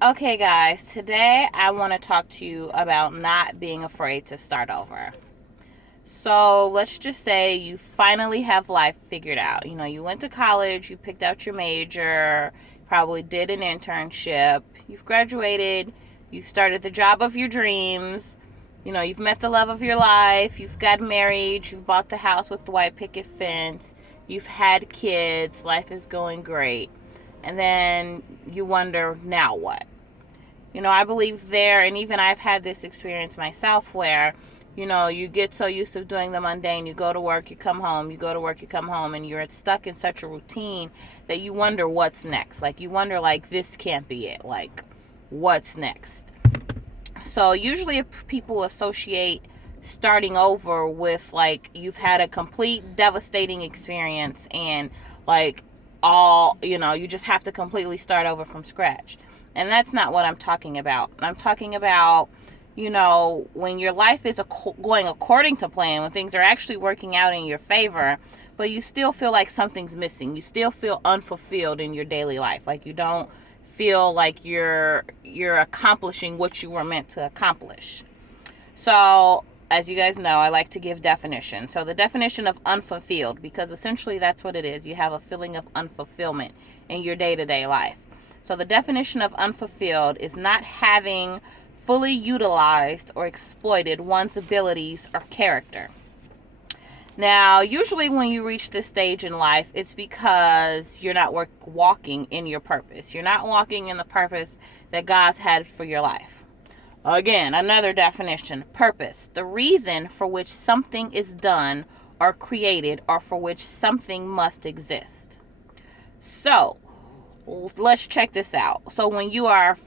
Okay, guys, today I want to talk to you about not being afraid to start over. So, let's just say you finally have life figured out. You went to college, you picked out your major, probably did an internship, you've graduated, you've started the job of your dreams, you've met the love of your life, you've got married, you've bought the house with the white picket fence, you've had kids, life is going great. And then you wonder, now what? I believe there, and even I've had this experience myself where, you get so used to doing the mundane. You go to work, you come home, you go to work, you come home, and you're stuck in such a routine that you wonder what's next. Like, you wonder, like, this can't be it. Like, what's next? So, usually, people associate starting over with, like, you've had a complete devastating experience and, like, you just have to completely start over from scratch. And that's not what I'm talking about. I'm talking about, when your life is going according to plan, when things are actually working out in your favor, but you still feel like something's missing. You still feel unfulfilled in your daily life. Like you don't feel like you're accomplishing what you were meant to accomplish. So, as you guys know, I like to give definition. So, the definition of unfulfilled, because essentially that's what it is. You have a feeling of unfulfillment in your day to day life. So, the definition of unfulfilled is not having fully utilized or exploited one's abilities or character. Now, usually when you reach this stage in life, it's because you're not walking in your purpose. You're not walking in the purpose that God's had for your life. Again, another definition: purpose, the reason for which something is done or created or for which something must exist. So, let's check this out. So, when you are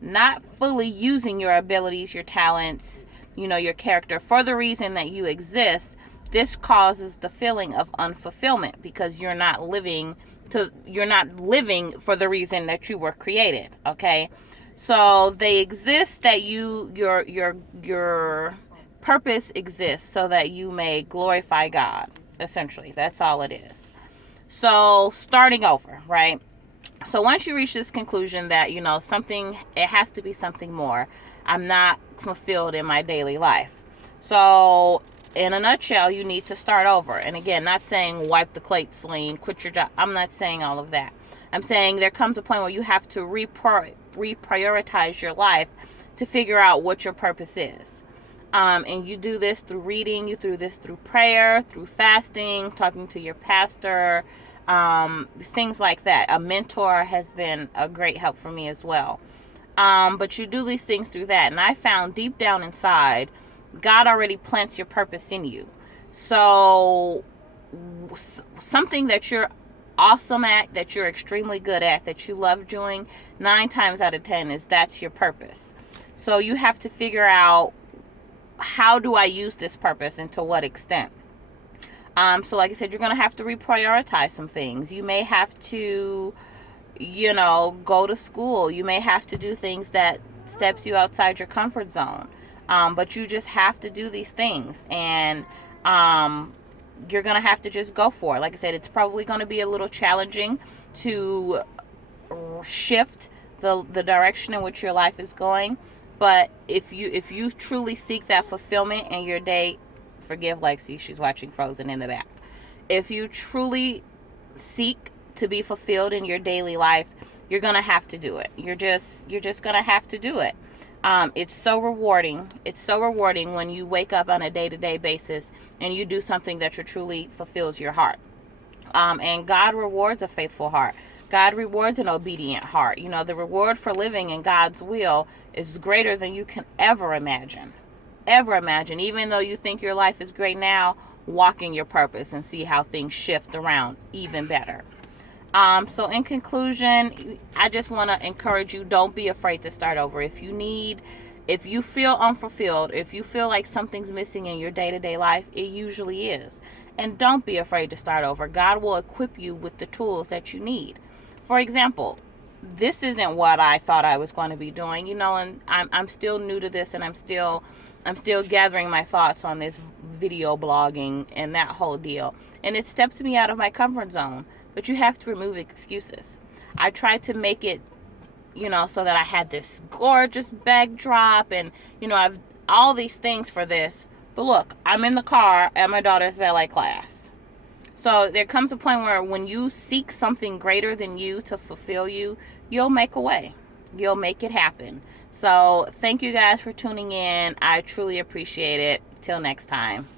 not fully using your abilities, your talents, your character for the reason that you exist, this causes the feeling of unfulfillment because you're not living for the reason that you were created. Okay, so they exist that your purpose exists so that you may glorify God. Essentially, that's all it is. So, starting over, right? So once you reach this conclusion that something, it has to be something more, I'm not fulfilled in my daily life. So in a nutshell, you need to start over. And again, not saying wipe the slate clean, quit your job. I'm not saying all of that. I'm saying there comes a point where you have to reprioritize your life to figure out what your purpose is. And you do this through reading, you do this through prayer, through fasting, talking to your pastor, things like that. A mentor has been a great help for me as well. But you do these things through that. And I found deep down inside, God already plants your purpose in you. So, something that you're awesome at, that you're extremely good at, that you love doing, 9 times out of 10 is that's your purpose. So, you have to figure out, how do I use this purpose and to what extent? So like I said, you're going to have to reprioritize some things. You may have to, go to school. You may have to do things that steps you outside your comfort zone. But you just have to do these things. And you're going to have to just go for it. Like I said, it's probably going to be a little challenging to shift the direction in which your life is going. But if you truly seek that fulfillment in your day, forgive Lexi, she's watching Frozen in the back. If you truly seek to be fulfilled in your daily life, you're gonna have to do it. You're just gonna have to do it. It's so rewarding. It's so rewarding when you wake up on a day-to-day basis and you do something that truly fulfills your heart. And God rewards a faithful heart. God rewards an obedient heart. The reward for living in God's will is greater than you can ever imagine. Ever imagine. Even though you think your life is great now, walk in your purpose and see how things shift around even better. So in conclusion, I just want to encourage you, don't be afraid to start over. If you feel unfulfilled, if you feel like something's missing in your day-to-day life, it usually is. And don't be afraid to start over. God will equip you with the tools that you need. For example, this isn't what I thought I was going to be doing, and I'm still new to this, and I'm still gathering my thoughts on this video blogging and that whole deal. And it steps me out of my comfort zone, but you have to remove excuses. I tried to make it, so that I had this gorgeous backdrop and, I've all these things for this. But look, I'm in the car at my daughter's ballet class. So there comes a point where when you seek something greater than you to fulfill you, you'll make a way. You'll make it happen. So thank you guys for tuning in. I truly appreciate it. Till next time.